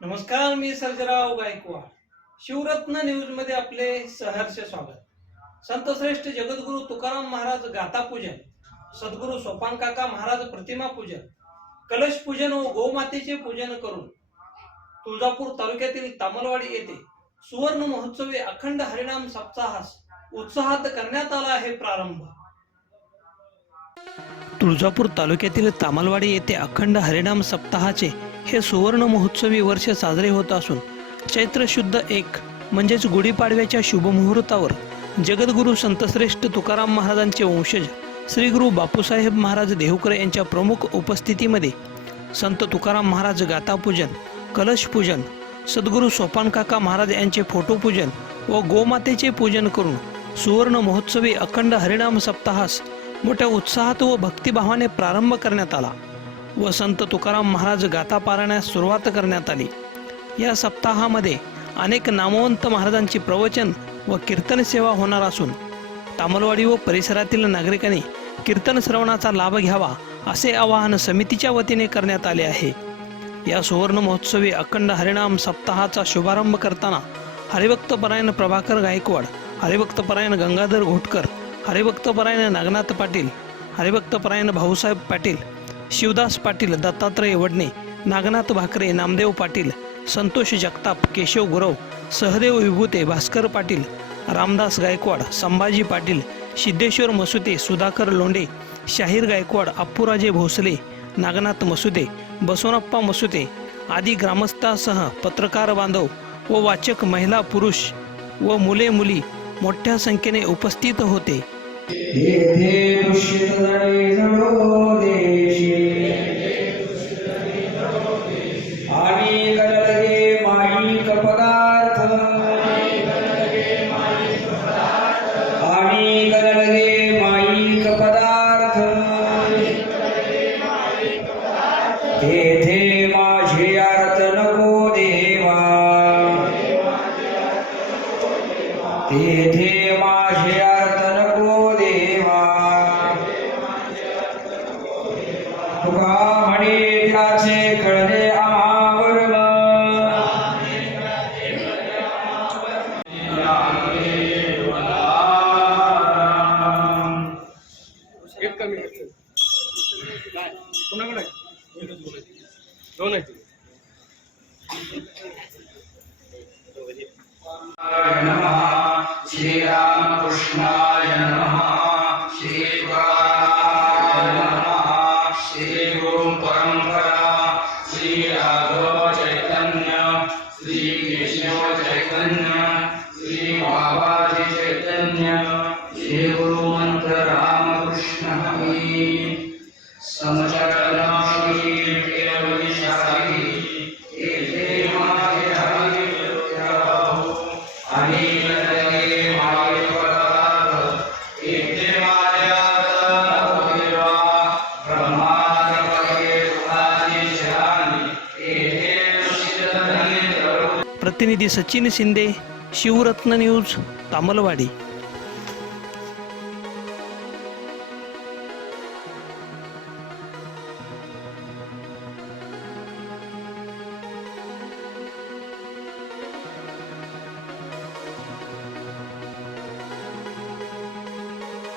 नमस्कार मी सर्जराव गायकवाड. शिवरत्न न्यूजमध्ये आपले सहर्ष स्वागत. संतश्रेष्ठ जगद्गुरु तुकाराम महाराज गाता पूजन सद्गुरु सोपान काका महाराज प्रतिमा पूजन कलश पूजन व गोमातेचे पूजन करून तुळजापूर तालुक्यातील तामलवाडी येथे सुवर्ण महोत्सवी अखंड हरिनाम सप्ताहास उत्साहात करण्यात आला आहे प्रारंभ. तुळजापूर तालुक्यातील तामलवाडी येथे अखंड हरिनाम सप्ताहाचे हे सुवर्ण महोत्सवी वर्ष साजरे होत असून चैत्र शुद्ध एक म्हणजेच गुढीपाडव्याच्या शुभमुहूर्तावर जगद्गुरू संतश्रेष्ठ तुकाराम महाराजांचे वंशज श्री गुरु बापूसाहेब महाराज देहुकर यांच्या प्रमुख उपस्थितीमध्ये संत तुकाराम महाराज गाथापूजन कलशपूजन सद्गुरू सोपानकाका महाराज यांचे फोटोपूजन व गोमातेचे पूजन करून सुवर्ण महोत्सवी अखंड हरिणाम सप्ताहास मोठ्या उत्साहात व भक्तिभावाने प्रारंभ करण्यात आला. व संत तुकाराम महाराज गाथा पारायणास सुरुवात करण्यात आली. या सप्ताहामध्ये अनेक नामवंत महाराजांची प्रवचन व कीर्तन सेवा होणार असून तामलवाडी व परिसरातील नागरिकांनी कीर्तन श्रवणाचा लाभ घ्यावा असे आवाहन समितीच्या वतीने करण्यात आले आहे. या सुवर्ण महोत्सवी अखंड हरिणाम सप्ताहाचा शुभारंभ करताना हरिभक्तपरायण प्रभाकर गायकवाड हरिभक्तपरायण गंगाधर घोटकर हरिभक्तपरायण नागनाथ पाटील हरिभक्तपरायण भाऊसाहेब पाटील शिवदास पाटील दत्तात्रय वडणे नागनाथ भाकरे नामदेव पाटील संतोष जगताप केशव गुरव सहदेव विभूते भास्कर पाटील रामदास गायकवाड संभाजी पाटील सिद्धेश्वर मसुते सुधाकर लोंडे शाहीर गायकवाड अप्पूराजे भोसले नागनाथ मसुदे बसवनप्पा मसुते आदी ग्रामस्थासह पत्रकार बांधव व वाचक महिला पुरुष व मुले मुली मोठ्या संख्येने उपस्थित होते. तेथे माझे अर्थ नको देवा. तुका म्हणे त्याचे कळले एक कमी आहे? Yeah. प्रतिनिधी सचिन शिंदे शिवरत्न न्यूज तामलवाडी.